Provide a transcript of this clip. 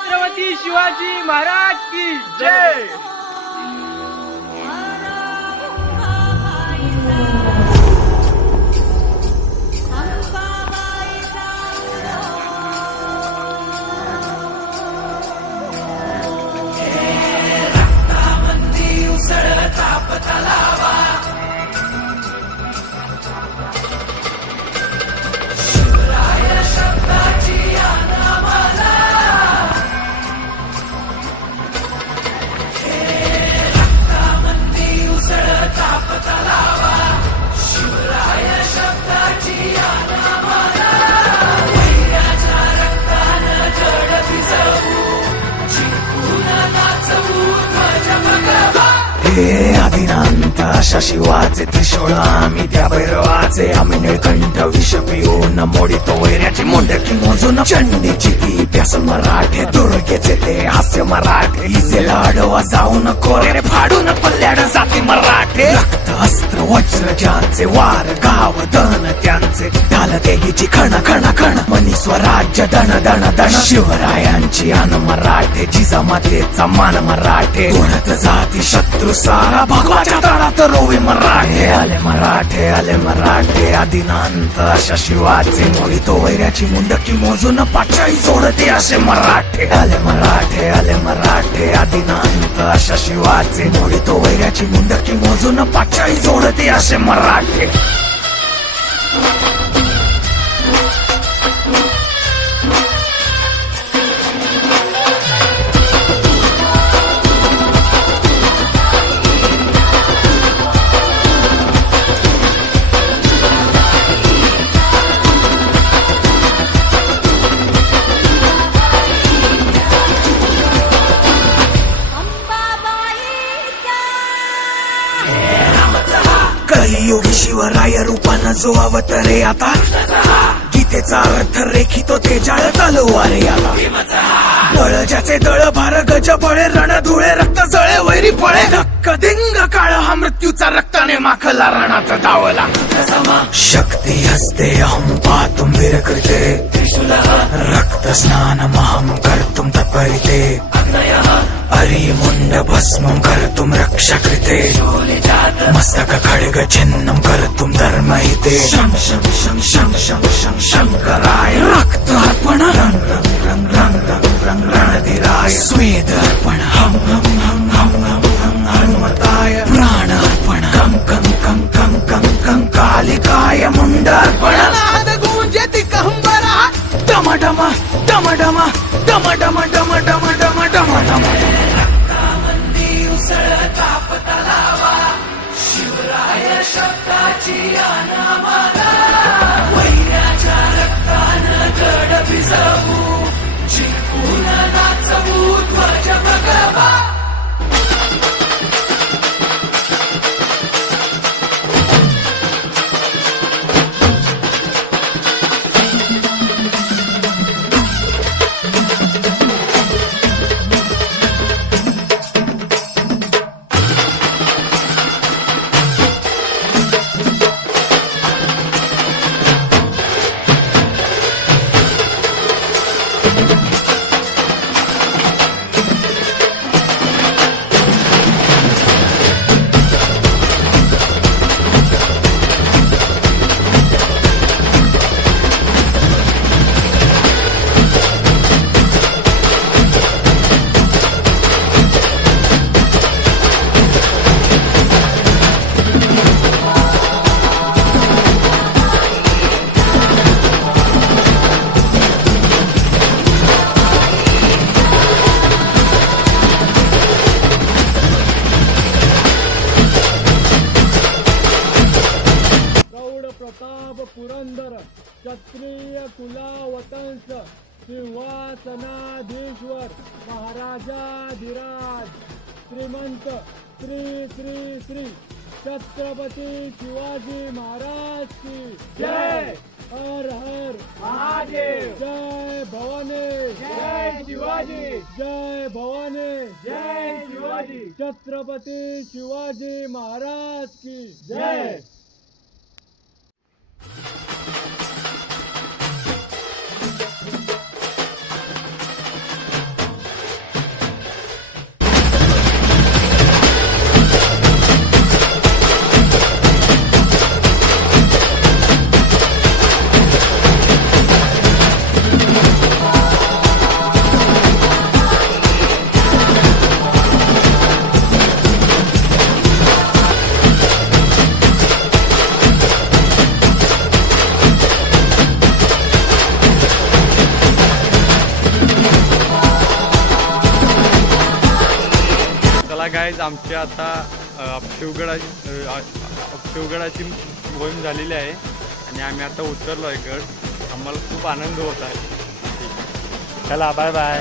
छत्रपती शिवाजी महाराज की जय. हे आदिनांत अशा शिवाचे त्रिशूळ आम्ही त्या भैरवाचे आम्ही निळकंठ विष पिऊन मोडितो वैऱ्याची मुंडकी मोजून चंडीची ती प्यास मराठे दुर्गेचे ते हास्य मराठे इजे लाडवा जाऊन कोरे फाडून पल्ल्याड जाती मराठे रक्त अस्त्र वज्र ज्यांचे वार गाव दन त्यांचे ढाल तेगीची खण खण खण मनी स्वराज्य दण दण दण शिवरायांची अन मराठे जिजामातेचा मान मराठे उडत जाती शत्रू सारा भगवाच्या तळात रोवे मराठे आले मराठे आदिनांत अशा शिवाचे मोडितो वैऱ्याची मुंडकी मोजून पाचाई जोडते असे मराठे आले मराठे आदिनांत अशा शिवाचे मोडितो वैऱ्याची मुंडकी मोजून पाचाई जोडते असे मराठे. कलियुगी शिवराय रूपानं जो अवतरे आता गीतेचा अर्थ रेखितो ते जाळ तलवारे आता बळ ज्याचे दळ भार गज बळे रण धुळे रक्त जळे वैरी पळे धक्क दिंग काळ हा मृत्यूचा रक्ताने माखला रणात धावला शक्ती हस्ते अहम पातुम विरकृते रक्त स्नान महम कर्तुम तत्परिते अरि मुंड भस्मं कर्तुम रक्षा कृते मस्तक खड्ग छिन्नं कर्तुम धर्महिते शं शं शं शं शं शं शंकराय रक्त अर्पण रंग रंग रंग रंग रंग रंग रणधीराय स्वेद अर्पण हम हम हम हम हम हम हनुमताय प्राण अर्पण कं कं कं कं कं कं कालिकाय मुंड अर्पण नाद गूंजति कहंबरा डम डम डम डम डम डम डम डम डम डम डम शिवराय शब्दाची अनामाला वैऱ्याच्या रक्तानं जड भिजवू जिंकून नाचवू ध्वज भगवा. पुरंदर क्षत्रिय कुलावतंस सिंहासनाधीश्वर महाराजाधिराज श्रीमंत श्री श्री श्री छत्रपती शिवाजी महाराज की जय. हर हर महादेव. जय भवानी. जय शिवाजी. जय भवानी. जय शिवाजी. छत्रपती शिवाजी महाराज की जय. गाईज आमची आता शिवगडाची मोहीम झालेली आहे आणि आम्ही आता उतरलो आहे गड. आम्हाला खूप आनंद होत आहे. चला बाय बाय.